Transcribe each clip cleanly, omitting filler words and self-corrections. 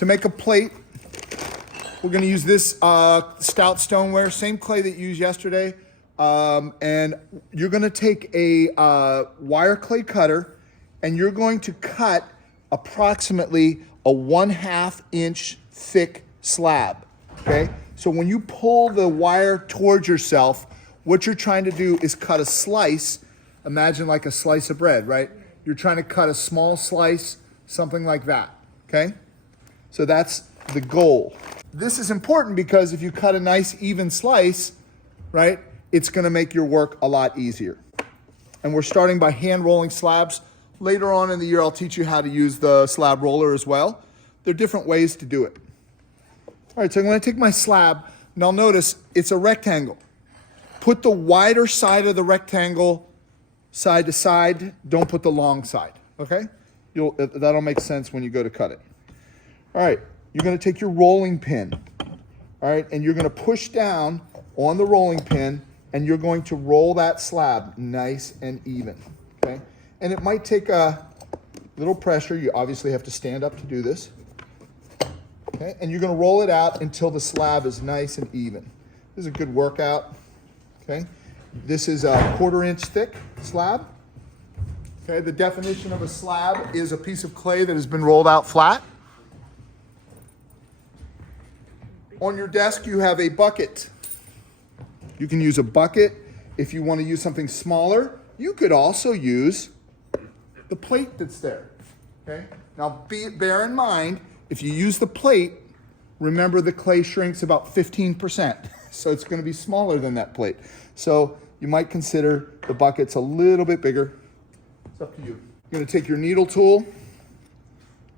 To make a plate, we're going to use this stout stoneware, same clay that you used yesterday. And you're going to take a wire clay cutter and you're going to cut approximately a 1/2 inch thick slab, okay? So when you pull the wire towards yourself, what you're trying to do is cut a slice. Imagine like a slice of bread, right? You're trying to cut a small slice, something like that, okay? So that's the goal. This is important because if you cut a nice even slice, right, it's gonna make your work a lot easier. And we're starting by hand rolling slabs. Later on in the year, I'll teach you how to use the slab roller as well. There are different ways to do it. All right, so I'm gonna take my slab. Now notice, it's a rectangle. Put the wider side of the rectangle side to side. Don't put the long side, okay? That'll make sense when you go to cut it. All right, you're gonna take your rolling pin, all right, and you're gonna push down on the rolling pin and you're going to roll that slab nice and even, okay? And it might take a little pressure. You obviously have to stand up to do this, okay? And you're gonna roll it out until the slab is nice and even. This is a good workout, okay? This is a 1/4 inch thick slab, okay? The definition of a slab is a piece of clay that has been rolled out flat. On your desk, you have a bucket. You can use a bucket. If you want to use something smaller, you could also use the plate that's there, okay? Now, bear in mind, if you use the plate, remember the clay shrinks about 15%, so it's going to be smaller than that plate. So you might consider the bucket's a little bit bigger. It's up to you. You're going to take your needle tool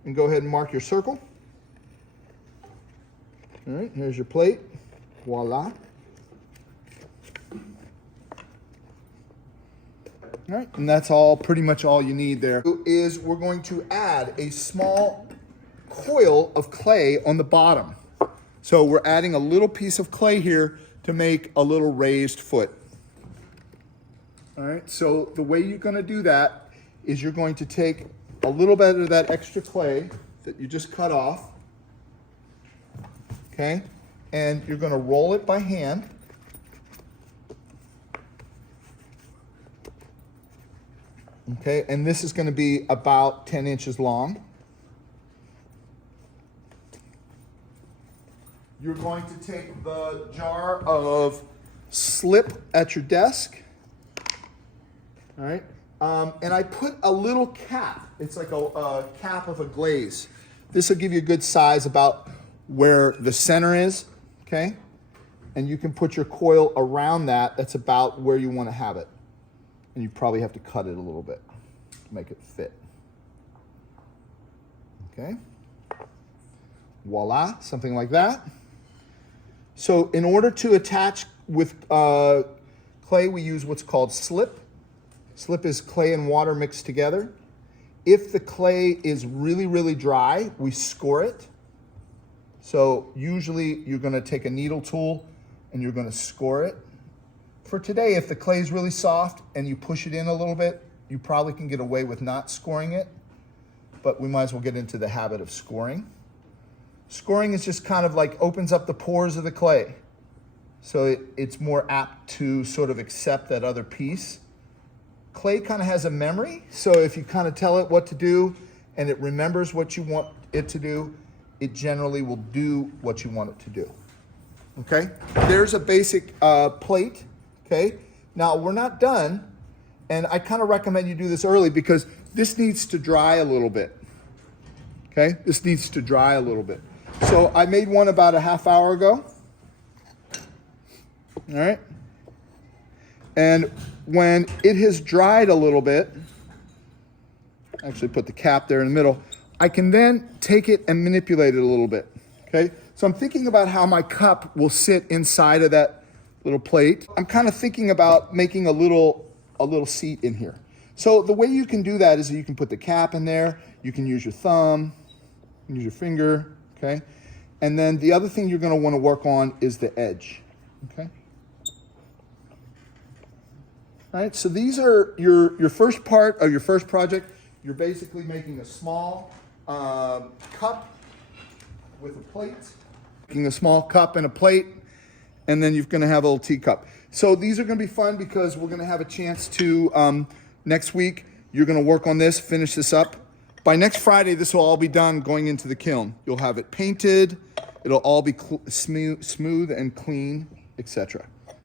and go ahead and mark your circle. All right, here's your plate. Voila. All right, and that's pretty much all you need there. Is we're going to add a small coil of clay on the bottom. So we're adding a little piece of clay here to make a little raised foot. All right, so the way you're gonna do that is you're going to take a little bit of that extra clay that you just cut off, okay? And you're gonna roll it by hand. Okay, and this is gonna be about 10 inches long. You're going to take the jar of slip at your desk, all right? And I put a little cap. It's like a cap of a glaze. This will give you a good size about where the center is, okay? And you can put your coil around that. That's about where you want to have it. And you probably have to cut it a little bit to make it fit. Okay? Voila, something like that. So in order to attach with clay, we use what's called slip. Slip is clay and water mixed together. If the clay is really, really dry, we score it. So usually you're gonna take a needle tool and you're gonna score it. For today, if the clay is really soft and you push it in a little bit, you probably can get away with not scoring it, but we might as well get into the habit of scoring. Scoring is just kind of like opens up the pores of the clay. So it's more apt to sort of accept that other piece. Clay kind of has a memory, so if you kind of tell it what to do and it remembers what you want it to do, it generally will do what you want it to do. Okay? There's a basic plate, okay? Now, we're not done, and I kind of recommend you do this early because this needs to dry a little bit. Okay? This needs to dry a little bit. So I made one about a half hour ago. All right? And when it has dried a little bit, actually put the cap there in the middle, I can then take it and manipulate it a little bit, okay? So I'm thinking about how my cup will sit inside of that little plate. I'm kind of thinking about making a little seat in here. So the way you can do that is you can put the cap in there, you can use your thumb, you can use your finger, okay? And then the other thing you're gonna wanna work on is the edge, okay? All right, so these are your first part of your first project. You're basically making a small cup with a plate. Taking a small cup and a plate, and then you're gonna have a little teacup. So these are gonna be fun because we're gonna have a chance to, next week, you're gonna work on this, finish this up. By next Friday, this will all be done going into the kiln. You'll have it painted, it'll all be smooth and clean, etc.